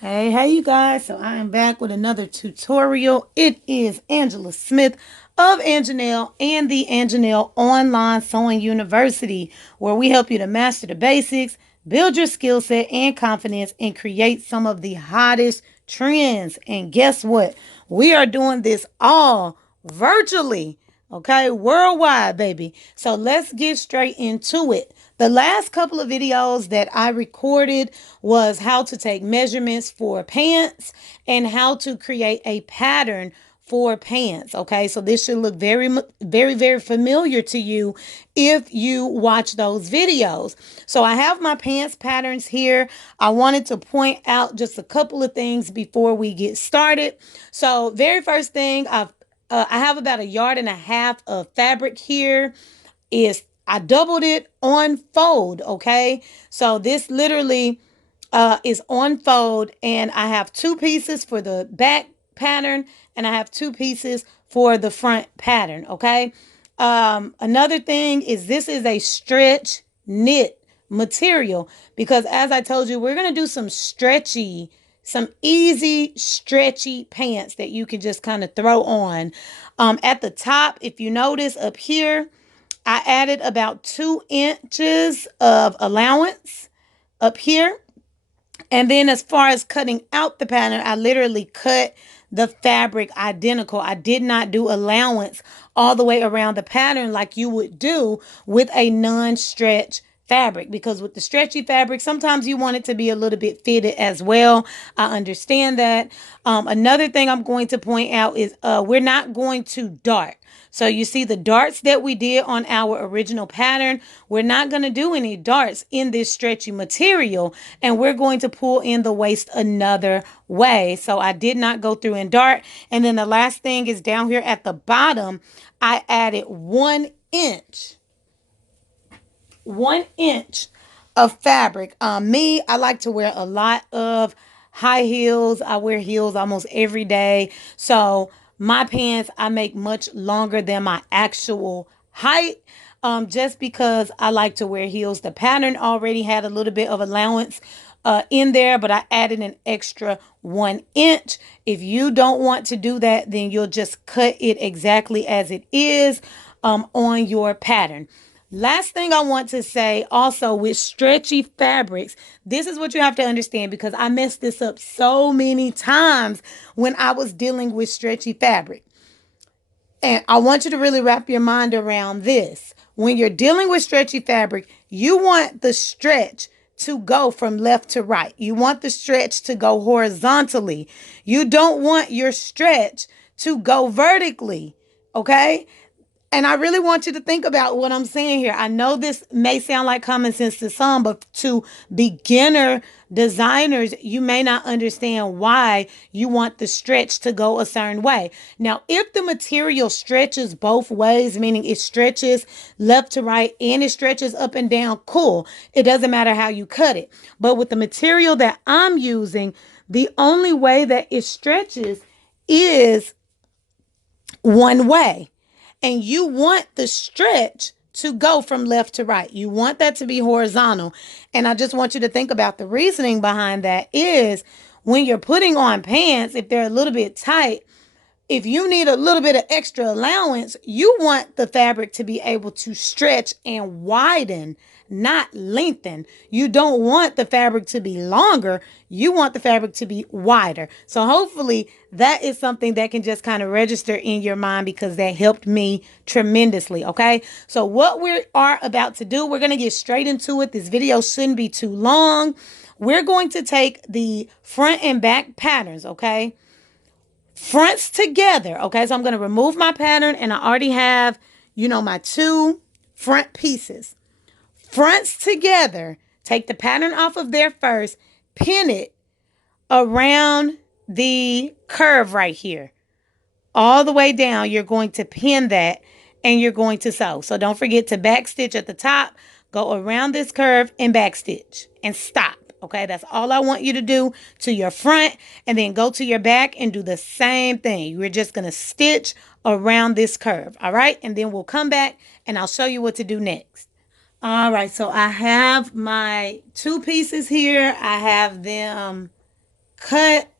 Hey, you guys. So I am back with another tutorial. It is Angela Smith of Anjanelle and the Anjanelle Online Sewing University, where we help you to master the basics, build your skill set and confidence, and create some of the hottest trends. And guess what? We are doing this all virtually. Okay, worldwide, baby. So let's get straight into it. The last couple of videos that I recorded was how to take measurements for pants and how to create a pattern for pants. Okay, so this should look very familiar to you if you watch those videos. So I have my pants patterns here. I wanted to point out just a couple of things before we get started. So, very first thing, I have about 1.5 yards of fabric here. Is I doubled it on fold. Okay, so this literally is on fold, and I have two pieces for the back pattern, and I have two pieces for the front pattern. Okay. Another thing is this is a stretch knit material because, as I told you, we're going to do some easy stretchy pants that you can just kind of throw on. At the top, if you notice up here, I added about 2 inches of allowance up here. And then as far as cutting out the pattern, I literally cut the fabric identical. I did not do allowance all the way around the pattern like you would do with a non-stretch fabric, because with the stretchy fabric sometimes you want it to be a little bit fitted as well. I understand that. Another thing I'm going to point out is we're not going to dart. So you see the darts that we did on our original pattern, we're not going to do any darts in this stretchy material, and we're going to pull in the waist another way. So I did not go through and dart. And then the last thing is down here at the bottom, I added 1 inch 1 inch of fabric. I like to wear a lot of high heels. I wear heels almost every day. So my pants I make much longer than my actual height. Just because I like to wear heels. The pattern already had a little bit of allowance in there, but I added an extra 1 inch. If you don't want to do that, then you'll just cut it exactly as it is on your pattern. Last thing I want to say also with stretchy fabrics, this is what you have to understand because I messed this up so many times when I was dealing with stretchy fabric. And I want you to really wrap your mind around this. When you're dealing with stretchy fabric, you want the stretch to go from left to right. You want the stretch to go horizontally. You don't want your stretch to go vertically. Okay? And I really want you to think about what I'm saying here. I know this may sound like common sense to some, but to beginner designers, you may not understand why you want the stretch to go a certain way. Now, if the material stretches both ways, meaning it stretches left to right and it stretches up and down, cool. It doesn't matter how you cut it. But with the material that I'm using, the only way that it stretches is one way. And you want the stretch to go from left to right. You want that to be horizontal. And I just want you to think about the reasoning behind that is when you're putting on pants, if they're a little bit tight, if you need a little bit of extra allowance, you want the fabric to be able to stretch and widen, not lengthen. You don't want the fabric to be longer. You want the fabric to be wider. So hopefully that is something that can just kind of register in your mind because that helped me tremendously. Okay. So what we are about to do, we're going to get straight into it. This video shouldn't be too long. We're going to take the front and back patterns. Okay, fronts together. Okay, so I'm going to remove my pattern and I already have, my two front pieces. Fronts together, take the pattern off of there first, pin it around the curve right here. All the way down, you're going to pin that and you're going to sew. So don't forget to back stitch at the top, go around this curve and back stitch and stop. Okay, that's all I want you to do to your front, and then go to your back and do the same thing. We're just going to stitch around this curve. All right, and then we'll come back and I'll show you what to do next. All right, so I have my two pieces here. I have them cut,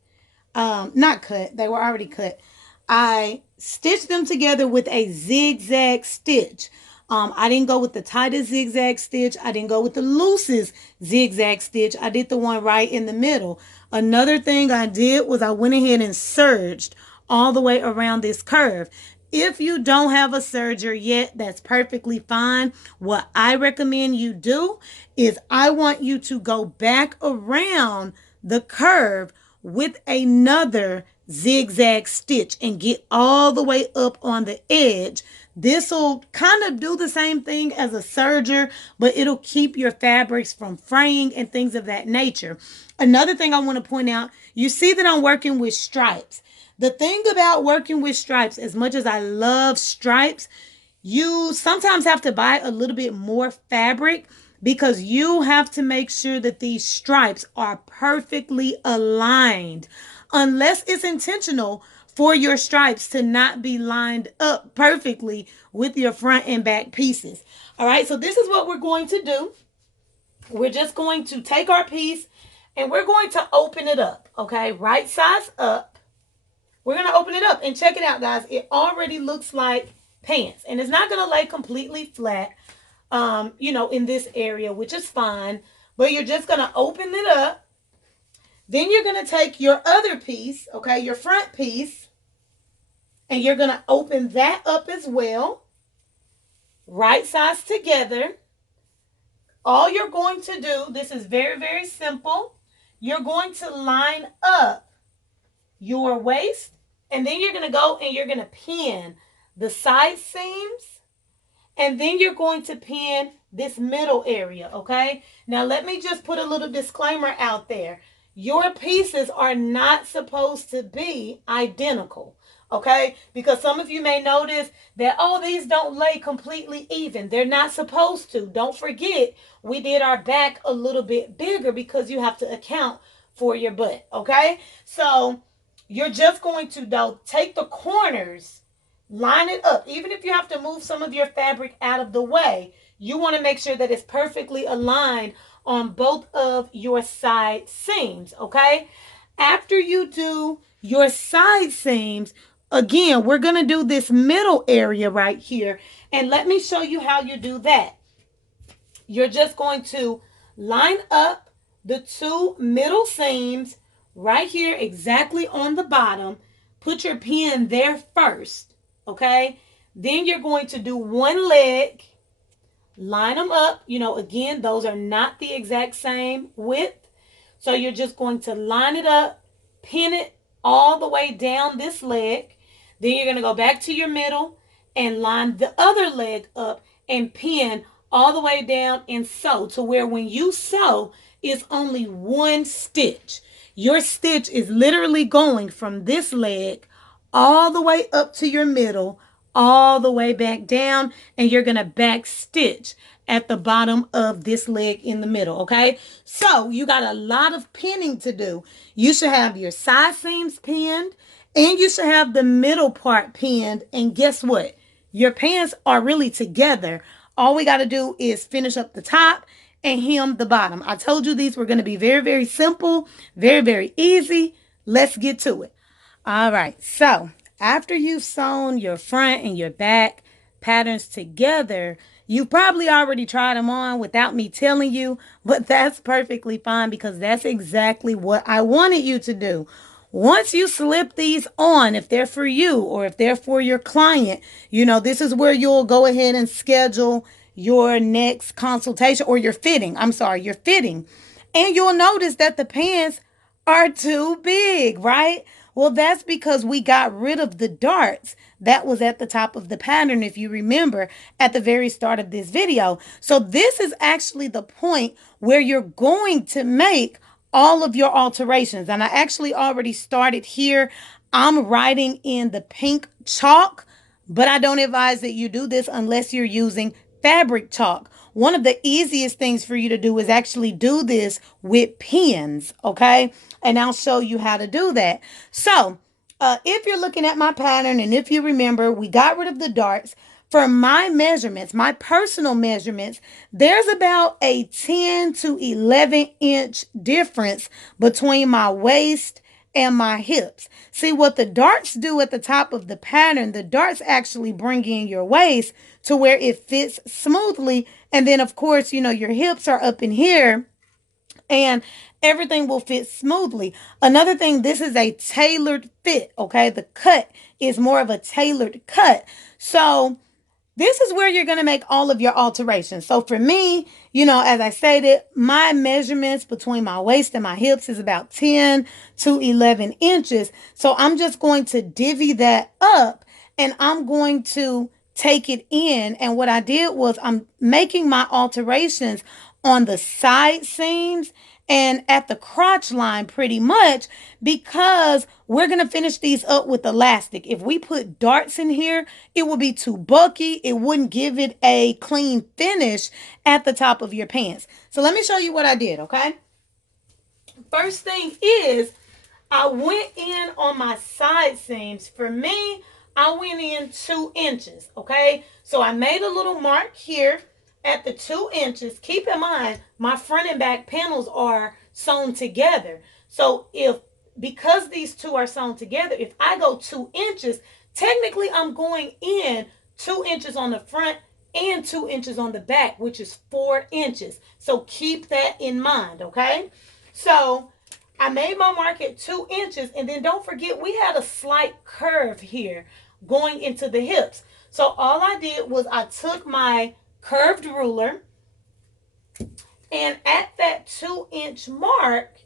not cut, they were already cut. I stitched them together with a zigzag stitch. I didn't go with the tightest zigzag stitch. I didn't go with the loosest zigzag stitch. I did the one right in the middle. Another thing I did was I went ahead and serged all the way around this curve. If you don't have a serger yet, that's perfectly fine. What I recommend you do is I want you to go back around the curve with another zigzag stitch and get all the way up on the edge. This will kind of do the same thing as a serger, but it'll keep your fabrics from fraying and things of that nature. Another thing I want to point out, you see that I'm working with stripes. The thing about working with stripes, as much as I love stripes, you sometimes have to buy a little bit more fabric because you have to make sure that these stripes are perfectly aligned. Unless it's intentional for your stripes to not be lined up perfectly with your front and back pieces. All right, so this is what we're going to do. We're just going to take our piece and we're going to open it up, okay? Right size up. We're going to open it up and check it out, guys. It already looks like pants, and it's not going to lay completely flat, in this area, which is fine, but you're just going to open it up. Then you're going to take your other piece, okay, your front piece, and you're going to open that up as well. Right size together. All you're going to do, this is very, very simple. You're going to line up your waist, and then you're going to go and you're going to pin the side seams, and then you're going to pin this middle area, okay? Now, let me just put a little disclaimer out there. Your pieces are not supposed to be identical, okay? Because some of you may notice that, oh, these don't lay completely even. They're not supposed to. Don't forget, we did our back a little bit bigger because you have to account for your butt, okay? So you're just going to, though, take the corners, line it up. Even if you have to move some of your fabric out of the way, you want to make sure that it's perfectly aligned on both of your side seams, okay? After you do your side seams, again, we're going to do this middle area right here. And let me show you how you do that. You're just going to line up the two middle seams right here exactly on the bottom. Put your pin there first, okay? Then you're going to do one leg, line them up. Again, those are not the exact same width. So you're just going to line it up, pin it all the way down this leg. Then you're going to go back to your middle and line the other leg up and pin all the way down and sew to where when you sew, it's only one stitch. Your stitch is literally going from this leg all the way up to your middle, all the way back down, and you're going to back stitch at the bottom of this leg in the middle, okay? So you got a lot of pinning to do. You should have your side seams pinned, and you should have the middle part pinned, and guess what? Your pants are really together. All we got to do is finish up the top and hem the bottom. I told you these were going to be very, very simple, very, very easy. Let's get to it. All right, so after you've sewn your front and your back patterns together, you probably already tried them on without me telling you, but that's perfectly fine because that's exactly what I wanted you to do. Once you slip these on, if they're for you or if they're for your client, this is where you'll go ahead and schedule your next consultation or your fitting. I'm sorry, your fitting. And you'll notice that the pants are too big, right? Well, that's because we got rid of the darts that was at the top of the pattern, if you remember, at the very start of this video. So this is actually the point where you're going to make all of your alterations. And I actually already started here. I'm writing in the pink chalk, but I don't advise that you do this unless you're using fabric chalk. One of the easiest things for you to do is actually do this with pens, okay? And I'll show you how to do that. So, if you're looking at my pattern and if you remember, we got rid of the darts. For my measurements, my personal measurements, there's about a 10 to 11-inch difference between my waist and my hips. See what the darts do at the top of the pattern, the darts actually bring in your waist to where it fits smoothly. And then, of course, your hips are up in here and everything will fit smoothly. Another thing, this is a tailored fit, okay? The cut is more of a tailored cut. So, this is where you're going to make all of your alterations. So for me, as I stated, my measurements between my waist and my hips is about 10 to 11 inches. So I'm just going to divvy that up and I'm going to take it in. And what I did was I'm making my alterations on the side seams and at the crotch line pretty much because we're going to finish these up with elastic. If we put darts in here, it would be too bulky. It wouldn't give it a clean finish at the top of your pants. So let me show you what I did, okay? First thing is I went in on my side seams. For me, I went in 2 inches, okay? So I made a little mark here at the 2 inches. Keep in mind, my front and back panels are sewn together. So because these two are sewn together, if I go 2 inches, technically I'm going in 2 inches on the front and 2 inches on the back, which is 4 inches. So keep that in mind, okay? So I made my mark at 2 inches, and then don't forget we had a slight curve here going into the hips. So all I did was I took my curved ruler, and at that 2-inch mark,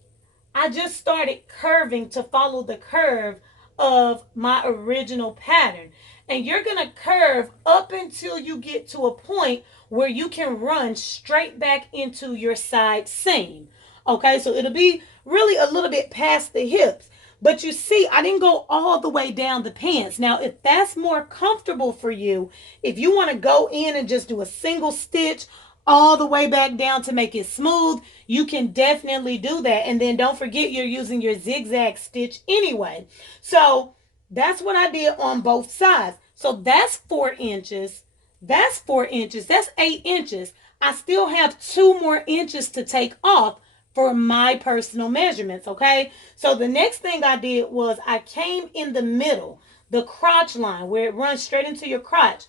I just started curving to follow the curve of my original pattern. And you're going to curve up until you get to a point where you can run straight back into your side seam. Okay, so it'll be really a little bit past the hips. But you see, I didn't go all the way down the pants. Now, if that's more comfortable for you, if you want to go in and just do a single stitch all the way back down to make it smooth, you can definitely do that. And then don't forget you're using your zigzag stitch anyway. So that's what I did on both sides. So that's 4 inches. That's 4 inches. That's 8 inches. I still have 2 more inches to take off for my personal measurements, okay? So the next thing I did was I came in the middle, the crotch line where it runs straight into your crotch,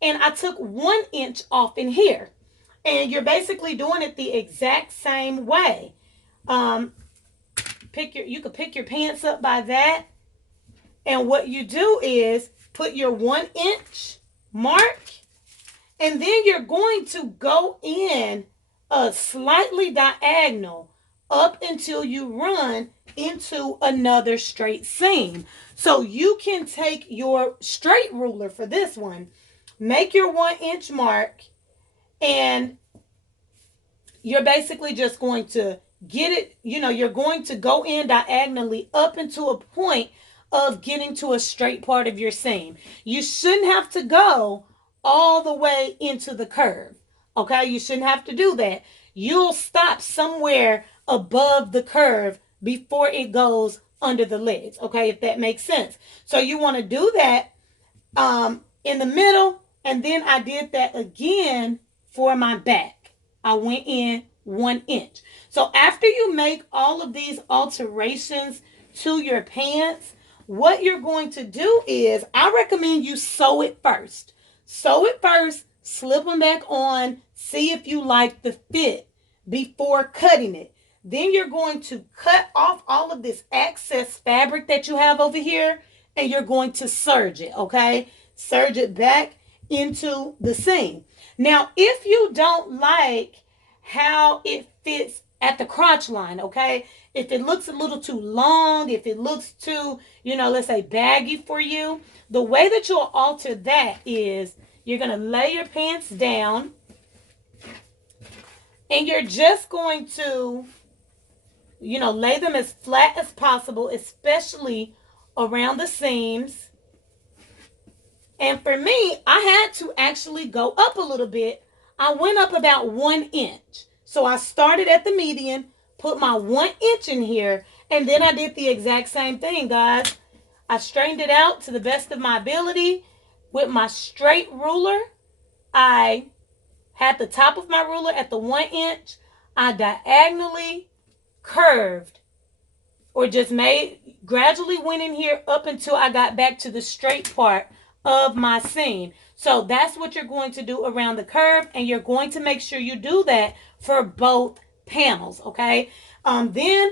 and I took 1 inch off in here. And you're basically doing it the exact same way. You could pick your pants up by that. And what you do is put your 1 inch mark, and then you're going to go in a slightly diagonal up until you run into another straight seam. So you can take your straight ruler for this one, make your 1 inch mark, and you're basically just going to get it, you're going to go in diagonally up into a point of getting to a straight part of your seam. You shouldn't have to go all the way into the curve. Okay, you shouldn't have to do that. You'll stop somewhere above the curve before it goes under the legs. Okay, if that makes sense. So you want to do that in the middle, and then I did that again for my back. I went in 1 inch. So after you make all of these alterations to your pants, what you're going to do is I recommend you sew it first. Sew it first, slip them back on, see if you like the fit before cutting it. Then you're going to cut off all of this excess fabric that you have over here, and you're going to serge it, okay? Serge it back into the seam. Now, if you don't like how it fits at the crotch line, okay? If it looks a little too long, if it looks too, let's say baggy for you, the way that you'll alter that is you're going to lay your pants down, and you're just going to, lay them as flat as possible, especially around the seams. And for me, I had to actually go up a little bit. I went up about 1 inch. So I started at the median, put my 1 inch in here, and then I did the exact same thing, guys. I straightened it out to the best of my ability, with my straight ruler, I had the top of my ruler at the 1 inch. I diagonally curved, or just made, gradually went in here up until I got back to the straight part of my seam. So that's what you're going to do around the curve, and you're going to make sure you do that for both panels, okay? Then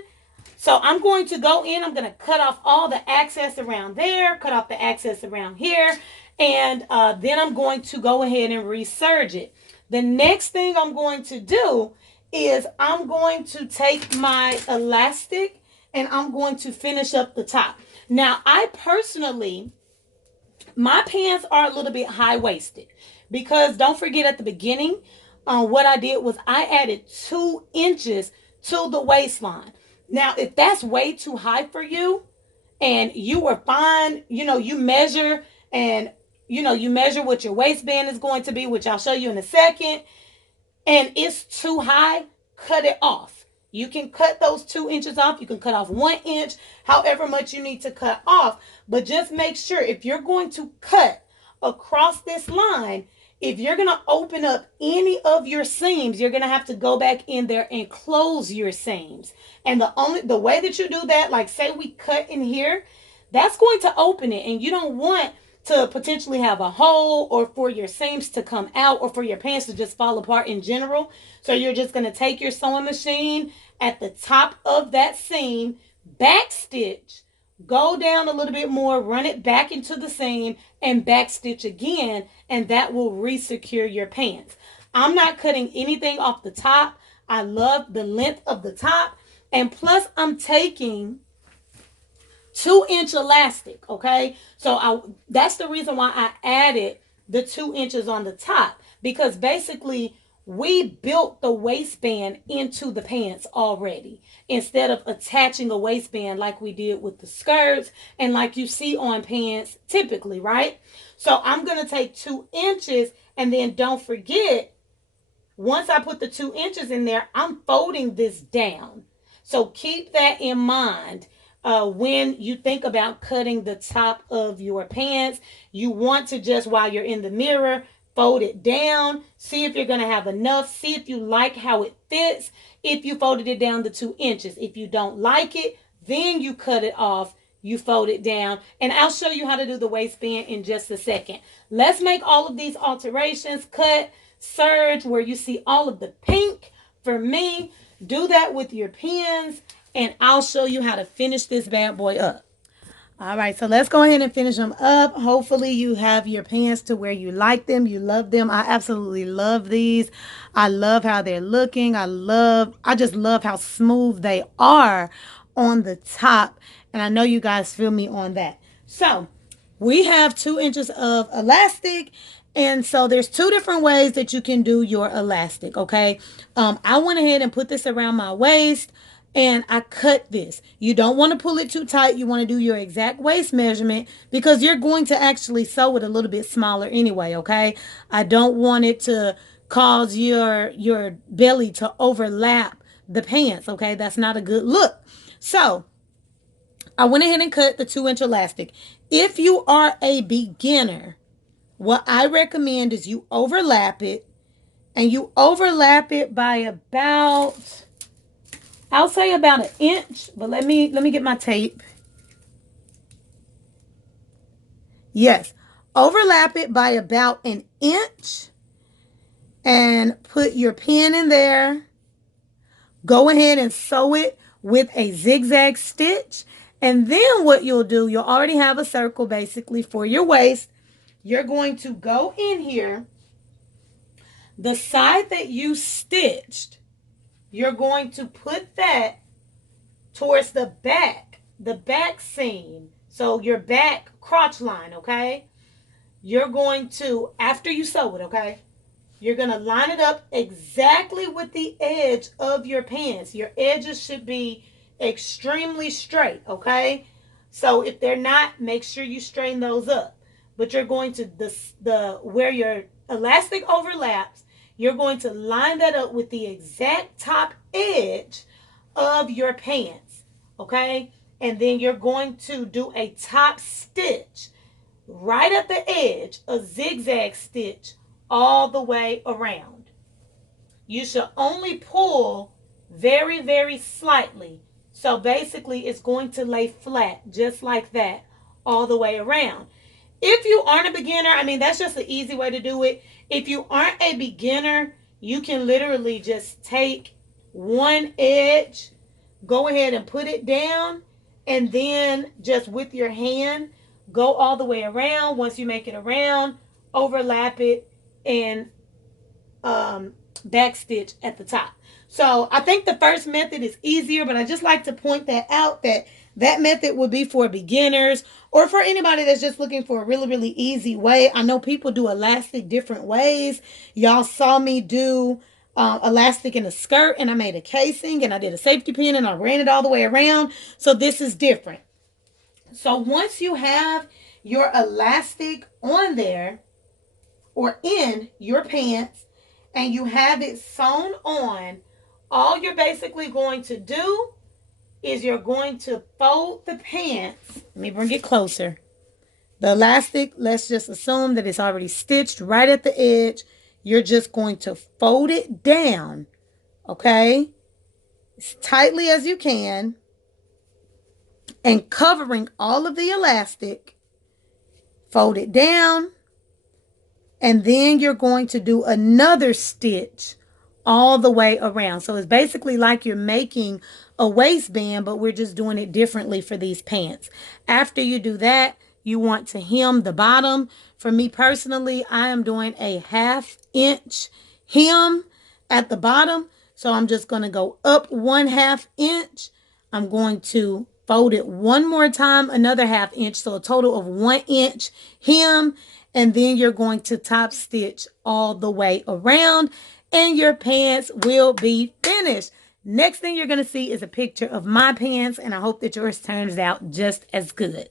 so I'm going to go in, I'm going to cut off all the access around there, cut off the access around here, and then I'm going to go ahead and reserge it. The next thing I'm going to do is I'm going to take my elastic and I'm going to finish up the top. Now, I personally, my pants are a little bit high-waisted because don't forget at the beginning, what I did was I added 2 inches to the waistline. Now, if that's way too high for you and you were fine, you measure and, you measure what your waistband is going to be, which I'll show you in a second, and it's too high, cut it off. You can cut those 2 inches off. You can cut off 1 inch, however much you need to cut off. But just make sure if you're going to cut across this line, if you're going to open up any of your seams, you're going to have to go back in there and close your seams. And the way that you do that, like say we cut in here, that's going to open it, and you don't want to potentially have a hole or for your seams to come out or for your pants to just fall apart in general. So you're just going to take your sewing machine at the top of that seam, back stitch, go down a little bit more, run it back into the seam, and back stitch again, and that will re-secure your pants. I'm not cutting anything off the top. I love the length of the top, and plus I'm taking 2 inch elastic, okay? So that's the reason why I added the 2 inches on the top, because basically we built the waistband into the pants already instead of attaching a waistband like we did with the skirts and like you see on pants typically, right? So I'm going to take 2 inches, and then don't forget, once I put the 2 inches in there, I'm folding this down. So keep that in mind. When you think about cutting the top of your pants, you want to just, while you're in the mirror, fold it down, see if you're going to have enough, see if you like how it fits, if you folded it down to 2 inches. If you don't like it, then you cut it off, you fold it down, and I'll show you how to do the waistband in just a second. Let's make all of these alterations. Cut, serge, where you see all of the pink for me. Do that with your pins, and I'll show you how to finish this bad boy up. All right, so let's go ahead and finish them up. Hopefully you have your pants to where you like them, you love them. I absolutely love these. I love how they're looking. I just love how smooth they are on the top, and I know you guys feel me on that. So we have 2 inches of elastic, and so there's two different ways that you can do your elastic, okay? I went ahead and put this around my waist, and I cut this. You don't want to pull it too tight. You want to do your exact waist measurement because you're going to actually sew it a little bit smaller anyway, okay? I don't want it to cause your belly to overlap the pants, okay? That's not a good look. So I went ahead and cut the 2 inch elastic. If you are a beginner, what I recommend is you overlap it, and you overlap it by about, I'll say about 1 inch, but let me get my tape. Yes, overlap it by about 1 inch and put your pin in there. Go ahead and sew it with a zigzag stitch. And then what you'll do, you'll already have a circle basically for your waist. You're going to go in here, the side that you stitched, you're going to put that towards the back seam. So your back crotch line, okay? You're going to, after you sew it, okay? You're going to line it up exactly with the edge of your pants. Your edges should be extremely straight, okay? So if they're not, make sure you straighten those up. But you're going to, where your elastic overlaps, you're going to line that up with the exact top edge of your pants, okay? And then you're going to do a top stitch right at the edge, a zigzag stitch all the way around. You should only pull very, very slightly. So basically, it's going to lay flat just like that all the way around. If you aren't a beginner, I mean, that's just the easy way to do it. If you aren't a beginner, you can literally just take one edge, go ahead and put it down, and then just with your hand, go all the way around. Once you make it around, overlap it, and back stitch at the top. So I think the first method is easier, but I just like to point that out, that that method would be for beginners or for anybody that's just looking for a really, really easy way. I know people do elastic different ways. Y'all saw me do elastic in a skirt, and I made a casing, and I did a safety pin, and I ran it all the way around. So this is different. So once you have your elastic on there or in your pants, and you have it sewn on, all you're basically going to do is you're going to fold the pants. Let me bring it closer. The elastic, let's just assume that it's already stitched right at the edge. You're just going to fold it down, okay, as tightly as you can, and covering all of the elastic, fold it down, and then you're going to do another stitch all the way around. So it's basically like you're making a waistband, but we're just doing it differently for these pants. After you do that, you want to hem the bottom. For me personally, I am doing a 1/2 inch hem at the bottom. So I'm just going to go up 1/2 inch. I'm going to fold it one more time, another 1/2 inch. So a total of 1 inch hem. And then you're going to top stitch all the way around, and your pants will be finished. Next thing you're going to see is a picture of my pants, and I hope that yours turns out just as good.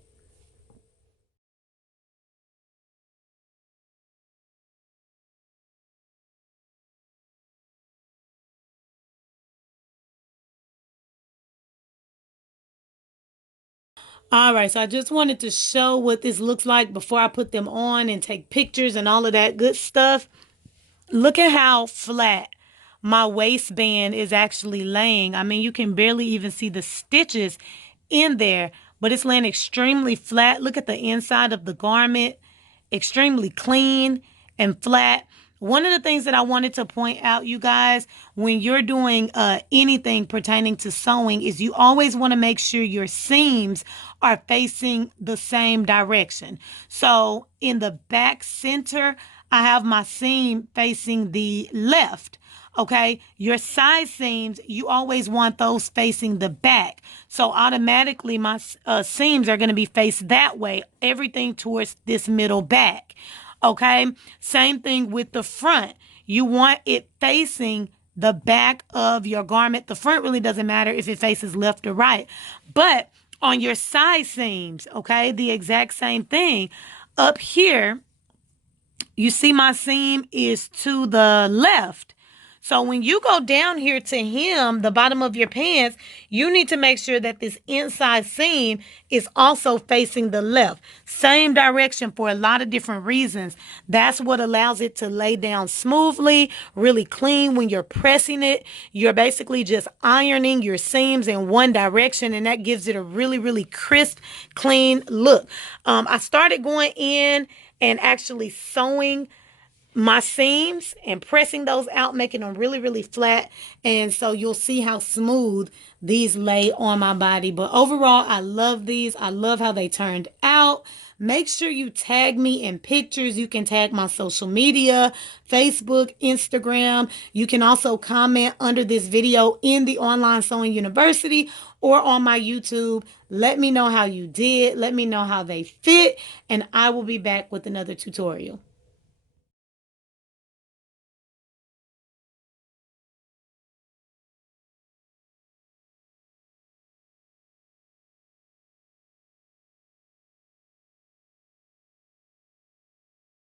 All right, so I just wanted to show what this looks like before I put them on and take pictures and all of that good stuff. Look at how flat my waistband is actually laying. I mean, you can barely even see the stitches in there, but it's laying extremely flat. Look at the inside of the garment, extremely clean and flat. One of the things that I wanted to point out, you guys, when you're doing anything pertaining to sewing, is you always want to make sure your seams are facing the same direction. So in the back center, I have my seam facing the left. Okay, your side seams, you always want those facing the back. So automatically my seams are going to be faced that way, everything towards this middle back. Okay, same thing with the front. You want it facing the back of your garment. The front really doesn't matter if it faces left or right, but on your side seams, okay, the exact same thing. Up here, you see my seam is to the left. So when you go down here to hem the bottom of your pants, you need to make sure that this inside seam is also facing the left. Same direction for a lot of different reasons. That's what allows it to lay down smoothly, really clean. When you're pressing it, you're basically just ironing your seams in one direction, and that gives it a really, really crisp, clean look. I started going in and actually sewing my seams and pressing those out, making them really, really flat. And so you'll see how smooth these lay on my body. But overall, I love these. I love how they turned out. Make sure you tag me in pictures. You can tag my social media, Facebook, Instagram. You can also comment under this video in the Online Sewing University or on my YouTube. Let me know how you did. Let me know how they fit. And I will be back with another tutorial.